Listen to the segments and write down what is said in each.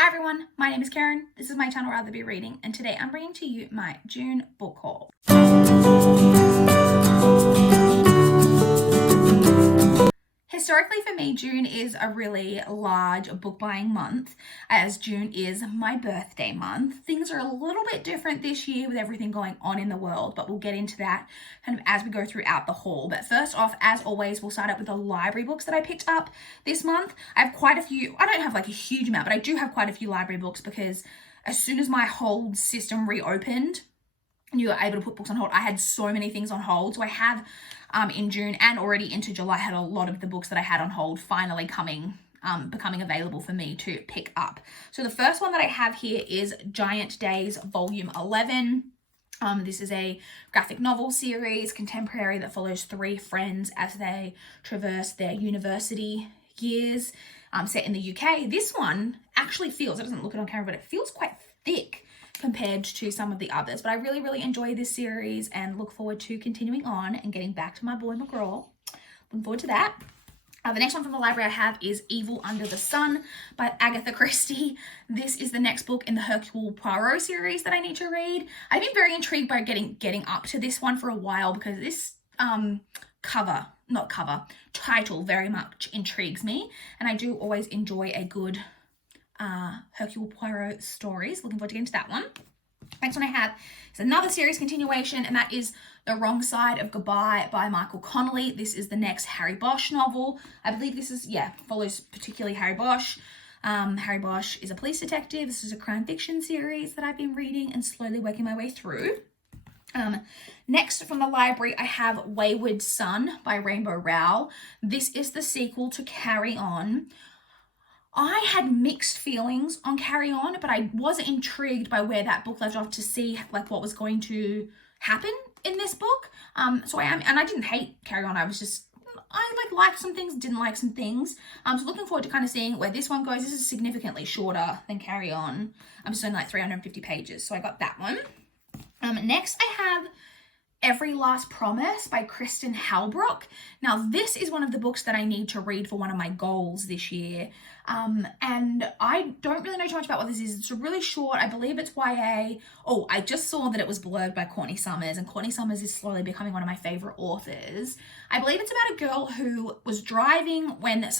Hi everyone, my name is Karen, this is my channel Rather Be Reading, and today I'm bringing to you my June book haul. Historically for me, June is a really large book buying month, as June is my birthday month. Things are a little bit different this year with everything going on in the world, but we'll get into that kind of as we go throughout the haul. But first off, as always, we'll start up with the library books that I picked up this month. I have quite a few. I don't have like a huge amount, but I do have quite a few library books because as soon as my whole system reopened, you were able to put books on hold. I had so many things on hold. So I have in June and already into July had a lot of the books that I had on hold finally becoming available for me to pick up. So the first one that I have here is Giant Days Volume 11. This is a graphic novel series, contemporary, that follows three friends as they traverse their university years, set in the UK. This one actually feels, it doesn't look it on camera, but it feels quite thick compared to some of the others. But I really enjoy this series and look forward to continuing on and getting back to my boy McGraw. Looking forward to that. The next one from the library I have is Evil Under the Sun by Agatha Christie. This is the next book in the Hercule Poirot series that I need to read. I've been very intrigued by getting up to this one for a while because this title very much intrigues me, and I do always enjoy a good Hercule Poirot stories. Looking forward to getting to that one. Next one I have is another series continuation, and that is The Wrong Side of Goodbye by Michael Connelly. This is the next Harry Bosch novel. I believe this is, follows particularly Harry Bosch. Harry Bosch is a police detective. This is a crime fiction series that I've been reading and slowly working my way through. Next from the library, I have Wayward Son by Rainbow Rowell. This is the sequel to Carry On. I had mixed feelings on Carry On, but I was intrigued by where that book left off to see like what was going to happen in this book. So I am, and I didn't hate Carry On. I liked some things, didn't like some things. So looking forward to kind of seeing where this one goes. This is significantly shorter than Carry On. I'm just only like 350 pages, so I got that one. Next I have Every Last Promise by Kristen Halbrook. Now, this is one of the books that I need to read for one of my goals this year. And I don't really know too much about what this is. It's really short. I believe it's YA. Oh, I just saw that it was blurred by Courtney Summers, and Courtney Summers is slowly becoming one of my favorite authors. I believe it's about a girl who was driving when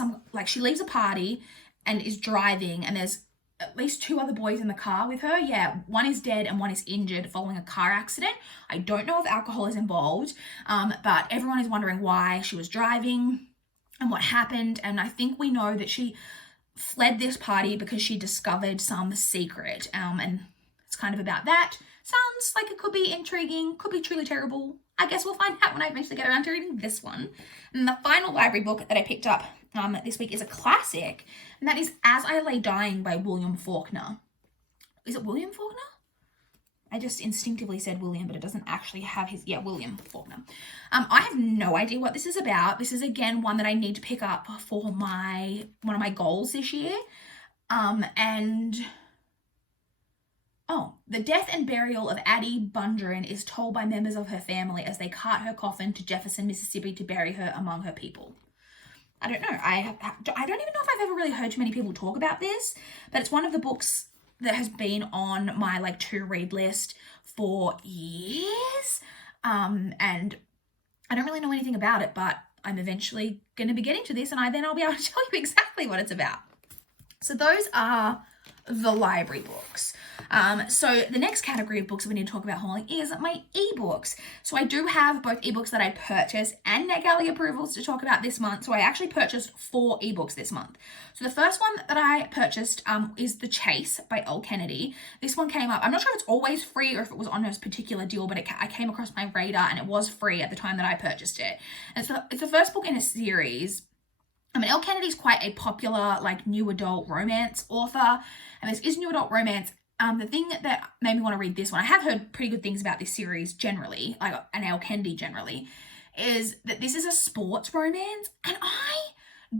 she leaves a party and is driving, and there's at least two other boys in the car with her. Yeah, one is dead and one is injured following a car accident. I don't know if alcohol is involved, but everyone is wondering why she was driving and what happened. And I think we know that she fled this party because she discovered some secret. And it's kind of about that. Sounds like it could be intriguing, could be truly terrible. I guess we'll find out when I eventually get around to reading this one. And the final library book that I picked up this week is a classic, and that is As I Lay Dying by William Faulkner. Is it William Faulkner? I just instinctively said William, but it doesn't actually have his, William Faulkner. I have no idea what this is about. This is, again, one that I need to pick up for one of my goals this year. The death and burial of Addie Bundren is told by members of her family as they cart her coffin to Jefferson, Mississippi to bury her among her people. I don't know. I don't even know if I've ever really heard too many people talk about this, but it's one of the books that has been on my to read list for years. And I don't really know anything about it, but I'm eventually going to be getting to this, and I'll be able to tell you exactly what it's about. So those are the library books. So the next category of books that we need to talk about hauling is my ebooks. So I do have both ebooks that I purchased and NetGalley approvals to talk about this month. So I actually purchased 4 ebooks this month. So the first one that I purchased is The Chase by Elle Kennedy. This one came up, I'm not sure if it's always free or if it was on a particular deal, but I came across my radar and it was free at the time that I purchased it. And so it's the first book in a series. Elle Kennedy's quite a popular, new adult romance author, and this is new adult romance. The thing that made me want to read this one, I have heard pretty good things about this series generally, and Elle Kennedy generally, is that this is a sports romance, and I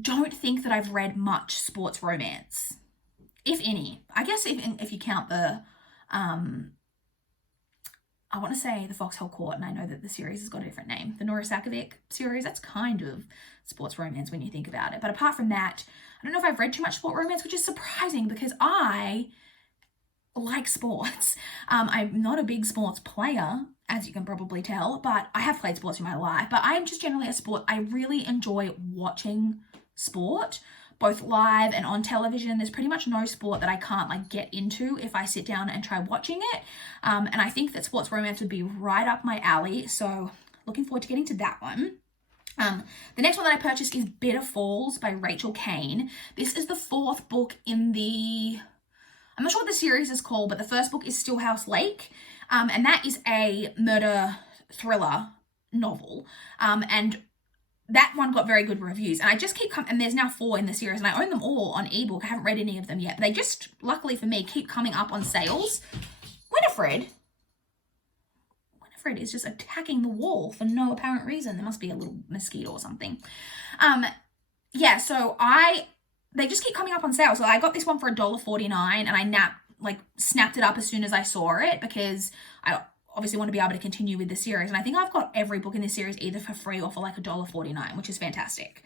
don't think that I've read much sports romance, if any. I guess if you count the I want to say the Foxhole Court, and I know that the series has got a different name. The Nora Sakovic series, that's kind of sports romance when you think about it. But apart from that, I don't know if I've read too much sport romance, which is surprising because I like sports. I'm not a big sports player, as you can probably tell, but I have played sports in my life. But I'm just generally a sport. I really enjoy watching sport, both live and on television. There's pretty much no sport that I can't like get into if I sit down and try watching it. And I think that sports romance would be right up my alley. So looking forward to getting to that one. The next one that I purchased is Bitter Falls by Rachel Kane. This is the 4th book in the, I'm not sure what the series is called, but the first book is Stillhouse Lake. And that is a murder thriller novel. And that one got very good reviews. And I just keep and there's now 4 in the series, and I own them all on ebook. I haven't read any of them yet, but they just, luckily for me, keep coming up on sales. Winifred is just attacking the wall for no apparent reason. There must be a little mosquito or something. Yeah, so they just keep coming up on sale. So I got this one for $1.49, and I snapped it up as soon as I saw it because I obviously want to be able to continue with the series. And I think I've got every book in this series either for free or for like $1.49, which is fantastic.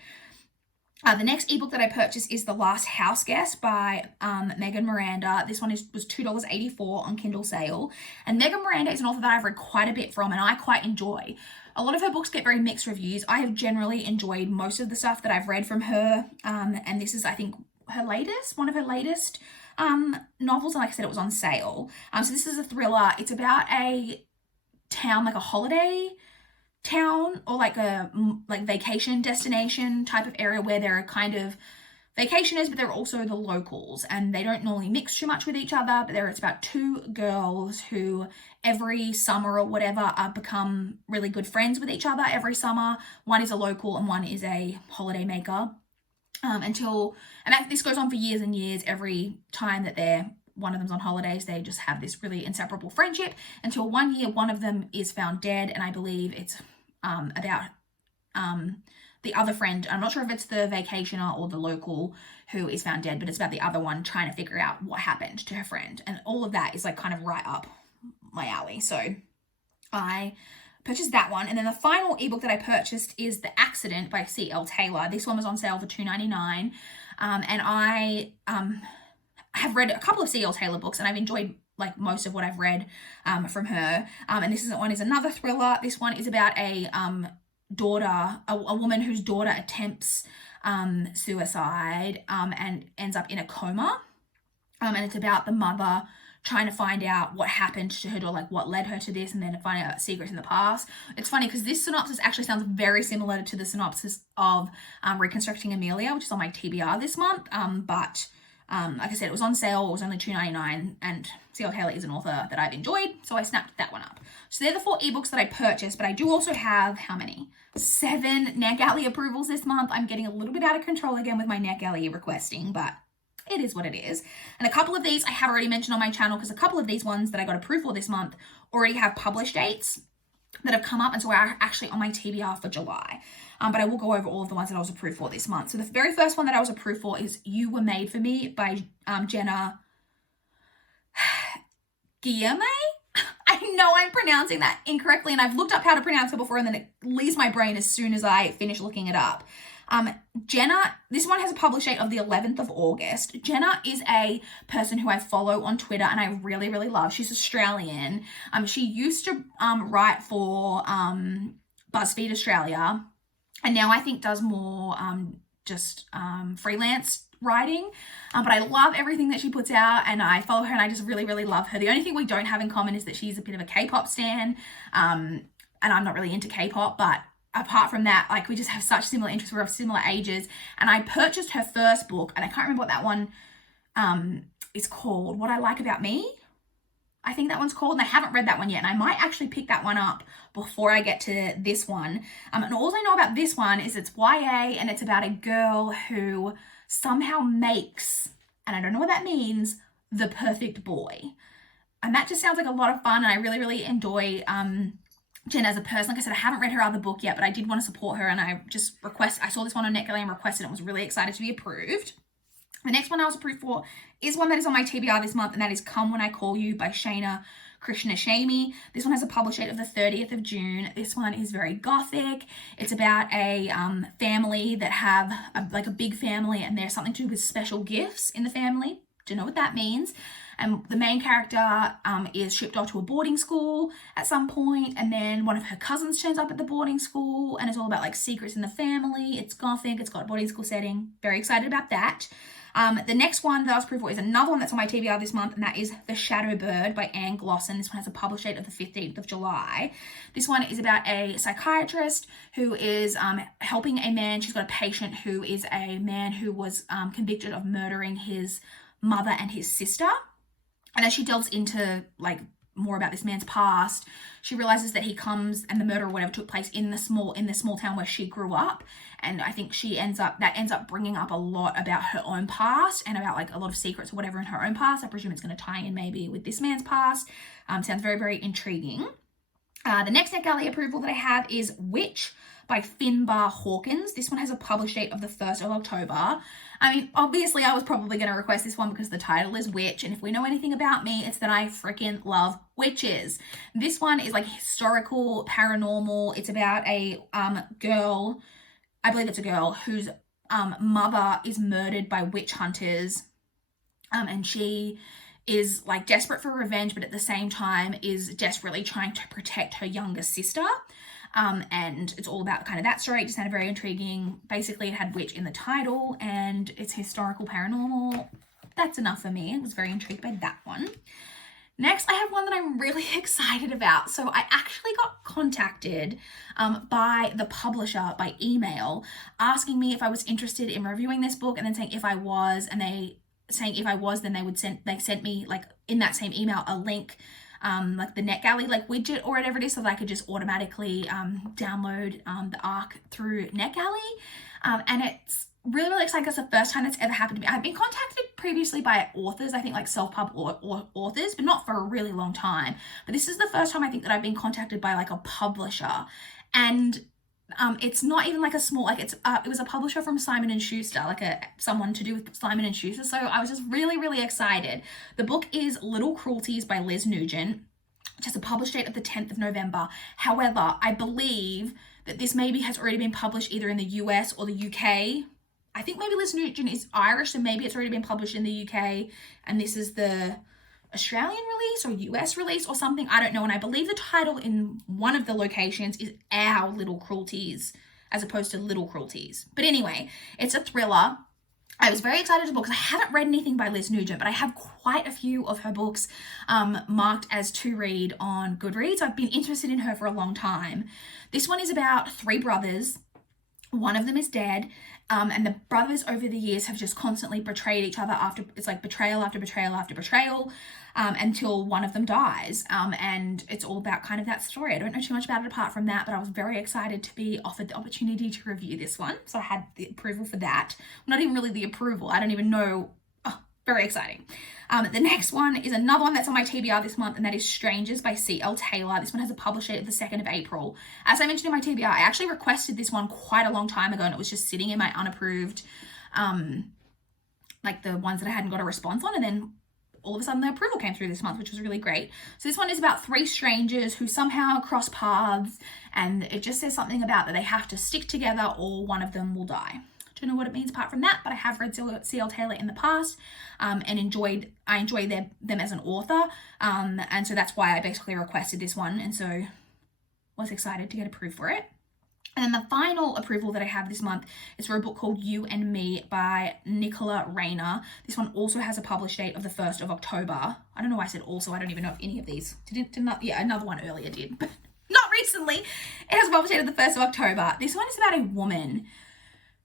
The next ebook that I purchased is The Last House Guest by Megan Miranda. This one was $2.84 on Kindle sale. And Megan Miranda is an author that I've read quite a bit from and I quite enjoy. A lot of her books get very mixed reviews. I have generally enjoyed most of the stuff that I've read from her. And this is, I think, one of her latest novels. And like I said, it was on sale. So this is a thriller. It's about a town, like a holiday town or like a vacation destination type of area where there are kind of vacationers, but there are also the locals, and they don't normally mix too much with each other. But it's about 2 girls who every summer or whatever become really good friends with each other every summer. One is a local and one is a holiday maker. This goes on for years and years. Every time that one of them's on holidays, they just have this really inseparable friendship until one year one of them is found dead, and I believe it's about the other friend. I'm not sure if it's the vacationer or the local who is found dead, but it's about the other one trying to figure out what happened to her friend, and all of that is like kind of right up my alley. So I purchased that one. And then the final ebook that I purchased is The Accident by C.L. Taylor. This one was on sale for $2.99, and I have read a couple of C.L. Taylor books, and I've enjoyed like most of what I've read from her. And this one is another thriller. This one is about a woman whose daughter attempts suicide and ends up in a coma. And it's about the mother trying to find out what happened to her daughter, like what led her to this, and then finding out secrets in the past. It's funny because this synopsis actually sounds very similar to the synopsis of Reconstructing Amelia, which is on my TBR this month. But like I said, it was on sale. It was only $2.99, and C.L. Taylor is an author that I've enjoyed, so I snapped that one up. So they're the 4 ebooks that I purchased, but I do also have, how many? 7 NetGalley approvals this month. I'm getting a little bit out of control again with my NetGalley requesting, but it is what it is. And a couple of these I have already mentioned on my channel because a couple of these ones that I got approved for this month already have published dates that have come up, and so are actually on my TBR for July. But I will go over all of the ones that I was approved for this month. So the very first one that I was approved for is You Were Made for Me by Jenna Guillemette. I know I'm pronouncing that incorrectly, and I've looked up how to pronounce it before, and then it leaves my brain as soon as I finish looking it up. Jenna, this one has a publish date of the 11th of August. Jenna is a person who I follow on Twitter and I really, really love. She's Australian. She used to write for BuzzFeed Australia, and now I think does more freelance writing. But I love everything that she puts out, and I follow her and I just really, really love her. The only thing we don't have in common is that she's a bit of a K-pop stan, and I'm not really into K-pop, but apart from that, like, we just have such similar interests. We're of similar ages. And I purchased her first book, and I can't remember what that one is called. What I Like About Me, I think that one's called, and I haven't read that one yet, and I might actually pick that one up before I get to this one. And all I know about this one is it's YA, and it's about a girl who somehow makes, and I don't know what that means, the perfect boy. And that just sounds like a lot of fun, and I really, really enjoy Jen as a person. Like I said, I haven't read her other book yet, but I did want to support her, and I saw this one on NetGalley and requested it and was really excited to be approved. The next one I was approved for is one that is on my TBR this month, and that is Come When I Call You by Shayna Krishna Shami. This one has a publish date of the 30th of June. This one is very gothic. It's about a family that have like a big family, and there's something to do with special gifts in the family. Don't know what that means. And the main character is shipped off to a boarding school at some point, and then one of her cousins turns up at the boarding school, and it's all about like secrets in the family. It's gothic, it's got a boarding school setting. Very excited about that. The next one that I was approved for is another one that's on my TBR this month, and that is The Shadow Bird by Anne Glosson. This one has a publish date of the 15th of July. This one is about a psychiatrist who is helping a man. She's got a patient who is a man who was convicted of murdering his mother and his sister. And as she delves into like more about this man's past, she realizes that he comes, and the murder or whatever took place in the small town where she grew up. And I think ends up bringing up a lot about her own past and about like a lot of secrets or whatever in her own past. I presume it's going to tie in maybe with this man's past. Sounds very, very intriguing. The next NetGalley approval that I have is Witch by Finbar Hawkins. This one has a publish date of the 1st of October. I mean, obviously I was probably going to request this one because the title is Witch, and if we know anything about me, it's that I freaking love witches. This one is like historical, paranormal. It's about a girl, I believe it's a girl, whose mother is murdered by witch hunters, and she is like desperate for revenge, but at the same time is desperately trying to protect her younger sister. And it's all about kind of that story. It just sounded very intriguing. Basically, it had witch in the title, and it's historical, paranormal. That's enough for me. I was very intrigued by that one. Next, I have one that I'm really excited about. So I actually got contacted by the publisher by email asking me if I was interested in reviewing this book, and then saying if I was, and saying if I was, then they sent me like in that same email a link, like the NetGalley like widget or whatever it is, so that I could just automatically download the ARC through NetGalley. And it's really, really exciting because it's the first time that's ever happened to me. I've been contacted previously by authors, I think like self-pub authors, but not for a really long time. But this is the first time I think that I've been contacted by like a publisher. And it's not even like a small, like it was a publisher from Simon & Schuster, like someone to do with Simon & Schuster. So I was just really, really excited. The book is Little Cruelties by Liz Nugent, which has a publish date of the 10th of November. However, I believe that this maybe has already been published either in the US or the UK. I think maybe Liz Nugent is Irish, so maybe it's already been published in the UK, and this is the Australian release or US release or something. I don't know. And I believe the title in one of the locations is Our Little Cruelties as opposed to Little Cruelties. But anyway, it's a thriller. I was very excited to book because I haven't read anything by Liz Nugent, but I have quite a few of her books marked as to read on Goodreads. I've been interested in her for a long time. This one is about 3 brothers. One of them is dead, and the brothers over the years have just constantly betrayed each other it's like betrayal after betrayal after betrayal, until one of them dies. And it's all about kind of that story. I don't know too much about it apart from that, but I was very excited to be offered the opportunity to review this one. So I had the approval for that. Not even really the approval. I don't even know. Oh, very exciting. The next one is another one that's on my TBR this month, and that is Strangers by C.L. Taylor. This one has a publish date of the 2nd of April. As I mentioned in my TBR, I actually requested this one quite a long time ago, and it was just sitting in my unapproved, like the ones that I hadn't got a response on, and then all of a sudden the approval came through this month, which was really great. So this one is about 3 strangers who somehow cross paths, and it just says something about that they have to stick together or one of them will die. Don't know what it means apart from that, but I have read C.L. Taylor in the past, and I enjoy them as an author, and so that's why I basically requested this one, and so was excited to get approved for it. And then the final approval that I have this month is for a book called You and Me by Nicola Rayner. This one also has a publish date of the 1st of October. I don't know why I said also. I don't even know if any of these yeah, another one earlier did, but not recently. It has a publish date of the 1st of October. This one is about a woman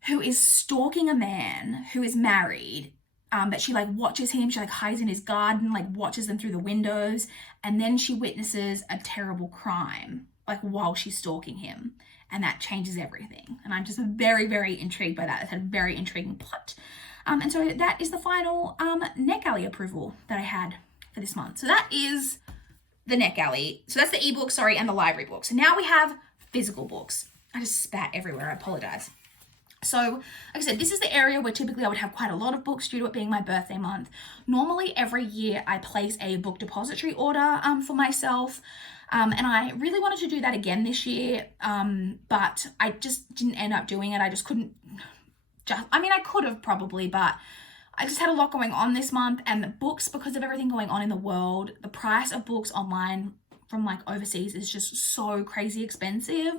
who is stalking a man who is married, but she like watches him, she like hides in his garden, like watches them through the windows, and then she witnesses a terrible crime, like while she's stalking him, and that changes everything. And I'm just very, very intrigued by that. It's a very intriguing plot. And so that is the final NetGalley approval that I had for this month. So that is the NetGalley. So that's the ebook, and the library book. So now we have physical books. I just spat everywhere, I apologize. So, like I said, this is the area where typically I would have quite a lot of books due to it being my birthday month. Normally, every year I place a book depository order for myself. And I really wanted to do that again this year, but I just didn't end up doing it. I just couldn't, I could have probably, but I just had a lot going on this month, and the books, because of everything going on in the world, the price of books online from like overseas is just so crazy expensive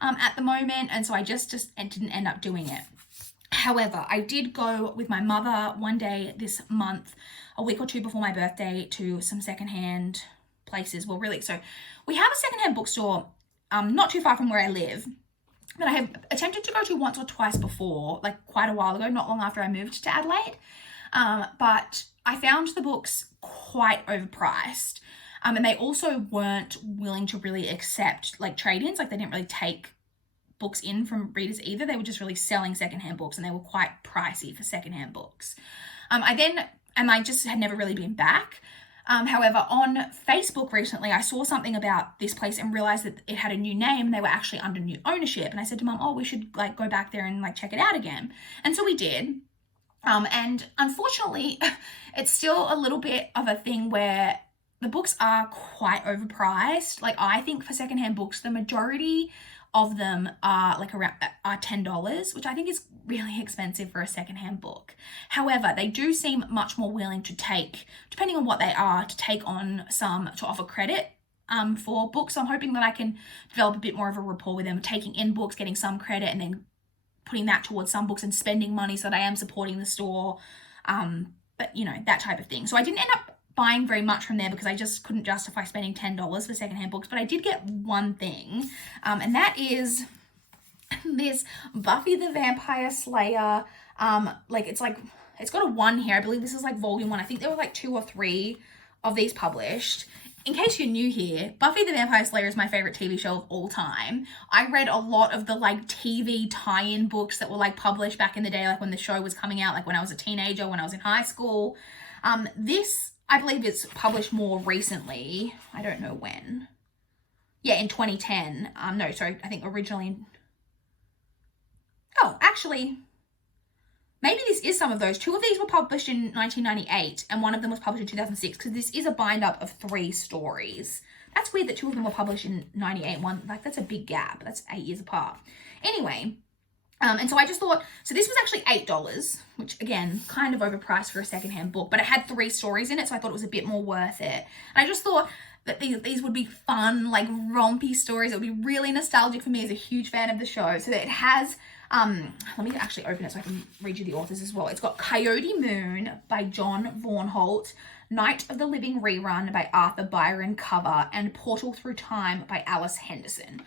at the moment, and so I just didn't end up doing it. However, I did go with my mother one day this month, a week or two before my birthday, to some secondhand places. Well, really, so we have a secondhand bookstore not too far from where I live that I have attempted to go to once or twice before, like quite a while ago, not long after I moved to Adelaide. But I found the books quite overpriced. And they also weren't willing to really accept like trade-ins. Like they didn't really take books in from readers either. They were just really selling secondhand books, and they were quite pricey for secondhand books. I just had never really been back. However, on Facebook recently, I saw something about this place and realized that it had a new name and they were actually under new ownership. And I said to Mum, oh, we should like go back there and like check it out again. And so we did. And unfortunately, it's still a little bit of a thing where the books are quite overpriced. Like I think for secondhand books, the majority of them are like around $10, which I think is really expensive for a secondhand book. However, they do seem much more willing to take, depending on what they are, to take on some, to offer credit for books. So I'm hoping that I can develop a bit more of a rapport with them, taking in books, getting some credit, and then putting that towards some books and spending money so that I am supporting the store. But you know, that type of thing. So I didn't end up buying very much from there because I just couldn't justify spending $10 for secondhand books, but I did get one thing, and that is this Buffy the Vampire Slayer. It's got a 1 here. I believe this is like volume 1. I think there were like 2 or 3 of these published. In case you're new here, Buffy the Vampire Slayer is my favorite TV show of all time. I read a lot of the like TV tie-in books that were like published back in the day, like when the show was coming out, like when I was a teenager, when I was in high school. This, I believe it's published more recently. I don't know when. Yeah, in 2010. I think originally. Oh, actually, maybe this is some of those. 2 of these were published in 1998, and one of them was published in 2006, because this is a bind-up of 3 stories. That's weird that 2 of them were published in 98. That's a big gap. That's 8 years apart. Anyway, and so I just thought, so this was actually $8, which again, kind of overpriced for a secondhand book, but it had 3 stories in it, so I thought it was a bit more worth it. And I just thought that these would be fun, like rompy stories. It would be really nostalgic for me as a huge fan of the show. So that it has, let me actually open it so I can read you the authors as well. It's got Coyote Moon by John Vaughan-Holt, Night of the Living Rerun by Arthur Byron Cover, and Portal Through Time by Alice Henderson.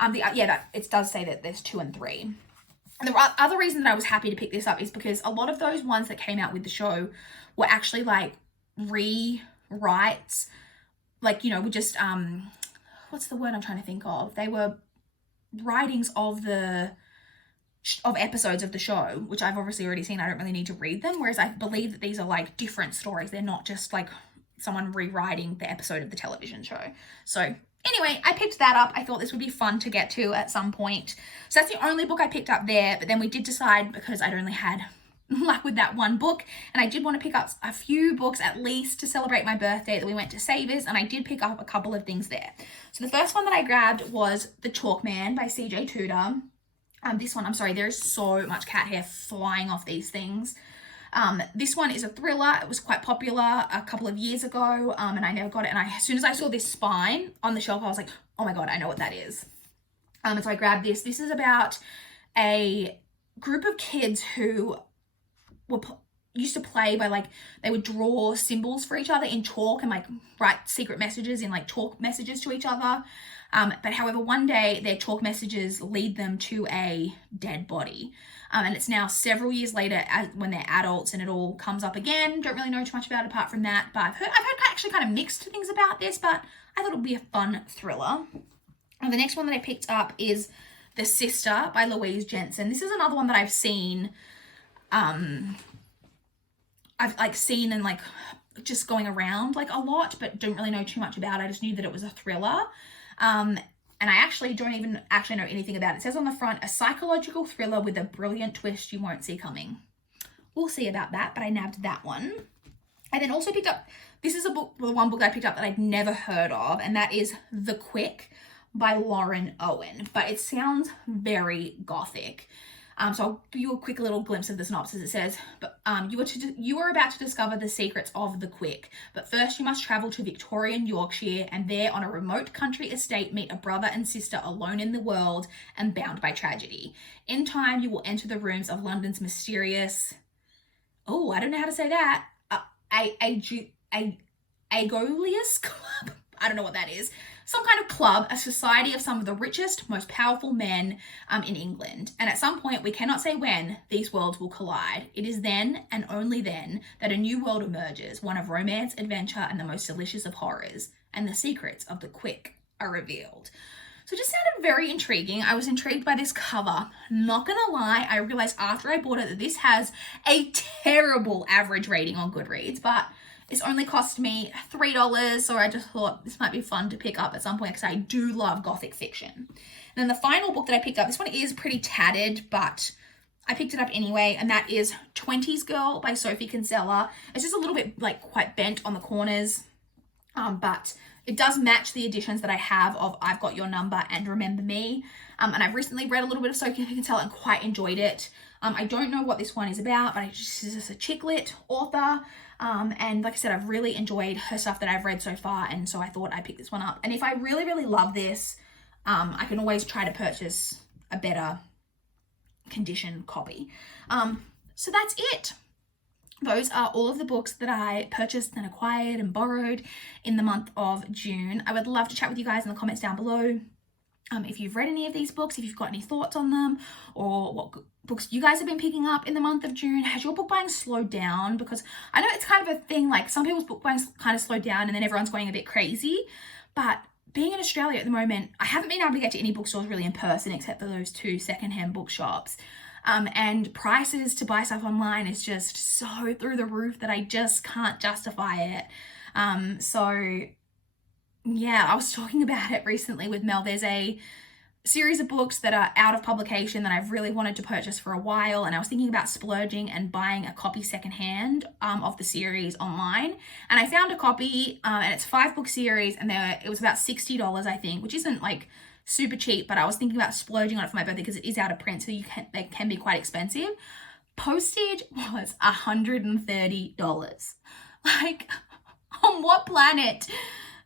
It does say that there's 2 and 3. And the other reason that I was happy to pick this up is because a lot of those ones that came out with the show were actually like rewrites, like, you know, we just, what's the word I'm trying to think of? They were writings of episodes of the show, which I've obviously already seen. I don't really need to read them. Whereas I believe that these are like different stories. They're not just like someone rewriting the episode of the television show. So anyway, I picked that up. I thought this would be fun to get to at some point. So that's the only book I picked up there. But then we did decide, because I'd only had luck with that one book, and I did want to pick up a few books at least to celebrate my birthday, that we went to Savers, and I did pick up a couple of things there. So the first one that I grabbed was The Chalk Man by CJ Tudor. This one, I'm sorry, there is so much cat hair flying off these things. This one is a thriller. It was quite popular a couple of years ago, and I never got it. And as soon as I saw this spine on the shelf, I was like, oh my God, I know what that is. And so I grabbed this. This is about a group of kids who used to play by, like, they would draw symbols for each other in chalk and like write secret messages in like chalk messages to each other. But however, one day their chalk messages lead them to a dead body. And it's now several years later, when they're adults, and it all comes up again. Don't really know too much about it apart from that, but I've heard actually kind of mixed things about this, but I thought it would be a fun thriller. And the next one that I picked up is The Sister by Louise Jensen. This is another one that I've seen, seen and like just going around like a lot, but don't really know too much about it. I just knew that it was a thriller. and I actually don't even know anything about it. It says on the front, a psychological thriller with a brilliant twist you won't see coming. We'll see about that, but I nabbed that one. I then also picked up, this is one book that I picked up that I'd never heard of, and that is The Quick by Lauren Owen, but it sounds very gothic. So I'll give you a quick little glimpse of the synopsis. It says, you are about to discover the secrets of the Quick, but first you must travel to Victorian Yorkshire and there on a remote country estate meet a brother and sister alone in the world and bound by tragedy. In time, you will enter the rooms of London's mysterious, I don't know how to say that, Agolius Club? I don't know what that is. Some kind of club, a society of some of the richest, most powerful men in England. And at some point, we cannot say when, these worlds will collide. It is then, and only then, that a new world emerges, one of romance, adventure, and the most delicious of horrors. And the secrets of the Quick are revealed. So it just sounded very intriguing. I was intrigued by this cover. Not gonna lie, I realized after I bought it that this has a terrible average rating on Goodreads, but it's only cost me $3, so I just thought this might be fun to pick up at some point because I do love gothic fiction. And then the final book that I picked up, this one is pretty tattered, but I picked it up anyway, and that is 20s Girl by Sophie Kinsella. It's just a little bit quite bent on the corners, but it does match the editions that I have of I've Got Your Number and Remember Me. And I've recently read a little bit of Sophie Kinsella and quite enjoyed it. I don't know what this one is about, but she's just a chick lit author. And like I said, I've really enjoyed her stuff that I've read so far, and so I thought I'd pick this one up. And if I really, really love this, I can always try to purchase a better condition copy. So that's it. Those are all of the books that I purchased and acquired and borrowed in the month of June. I would love to chat with you guys in the comments down below. If you've read any of these books, if you've got any thoughts on them, or what books you guys have been picking up in the month of June. Has your book buying slowed down? Because I know it's kind of a thing, like some people's book buying kind of slowed down and then everyone's going a bit crazy. But being in Australia at the moment, I haven't been able to get to any bookstores really in person except for those 2 secondhand bookshops. And prices to buy stuff online is just so through the roof that I just can't justify it. So yeah, I was talking about it recently with Mel. There's a series of books that are out of publication that I've really wanted to purchase for a while, and I was thinking about splurging and buying a copy secondhand of the series online. And I found a copy, and it's a 5-book series, and it was about $60, I think, which isn't like super cheap, but I was thinking about splurging on it for my birthday because it is out of print, so they can be quite expensive. Postage was $130. Like, on what planet?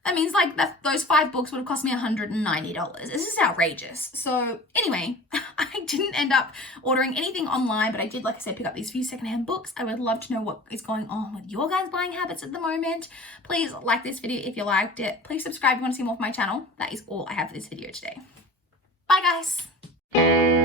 That means like those 5 books would have cost me $190. This is outrageous. So anyway, I didn't end up ordering anything online, but I did, like I said, pick up these few secondhand books. I would love to know what is going on with your guys' buying habits at the moment. Please like this video if you liked it. Please subscribe if you want to see more of my channel. That is all I have for this video today. Bye guys.